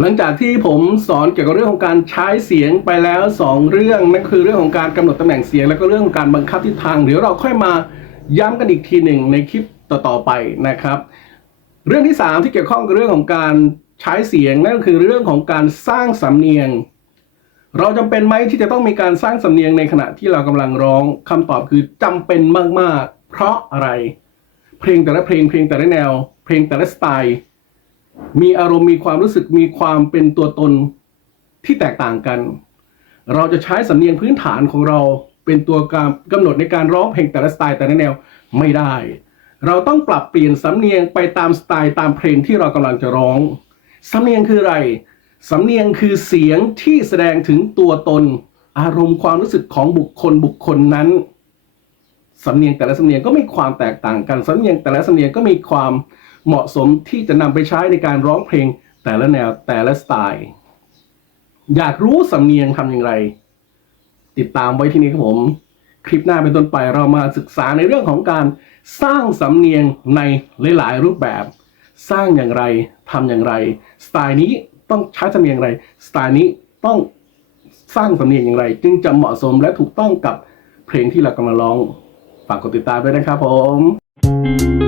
หลังจากที่ผมสอนเกี่ยวกับเรื่องของการใช้เสียงไปแล้ว 2 เรื่องนั่นคือเรื่องของการกำหนดตำแหน่งเสียง แล้วก็เรื่องของการบังคับทิศทางเดี๋ยวเราค่อยมาย้ำกันอีกทีหนึ่งในคลิปต่อๆไปนะครับ เรื่องที่ 3 ที่เกี่ยวข้องกับเรื่องของการใช้เสียงนั่นก็คือเรื่องของการสร้างสำเนียง เราจำเป็นไหมที่จะต้องมีการสร้างสำเนียงในขณะที่เรากำลังร้องคำตอบคือจำเป็นมากๆ เพราะอะไร เพลงแต่ละเพลงเพลงแต่ละแนว เพลงแต่ละสไตล์ มีอารมณ์มีความรู้สึกมีความเป็นตัวตนที่แตกต่างกัน เราจะใช้สำเนียงพื้นฐานของเราเป็นตัวการกำหนดในการร้องเพลงแต่ละสไตล์แต่ละแนวไม่ได้ เราต้องปรับเปลี่ยนสำเนียงไปตามสไตล์ตามเพลงที่เรากำลังจะร้อง สำเนียงคืออะไร สำเนียงคือเสียงที่แสดงถึงตัวตน อารมณ์ความรู้สึกของบุคคลบุคคลนั้น สำเนียงแต่ละสำเนียงก็มีความแตกต่างกัน สำเนียงแต่ละสำเนียงก็มีความ เหมาะสมที่จะนำไปใช้ในการร้องเพลงแต่ละแนวแต่ละสไตล์ อยากรู้สำเนียงทำอย่างไร ติดตามไว้ที่นี้ครับผม คลิปหน้าเป็นต้นไปเรามาศึกษาในเรื่องของการสร้างสำเนียงในหลาย ๆ รูปแบบ สร้างอย่างไรทำอย่างไร สไตล์นี้ต้องใช้สำเนียงอะไรสไตล์นี้ต้องสร้างสำเนียงอย่างไร จึงจะเหมาะสมและถูกต้องกับเพลงที่เรากำลังร้องฝากกดติดตามด้วยนะครับผม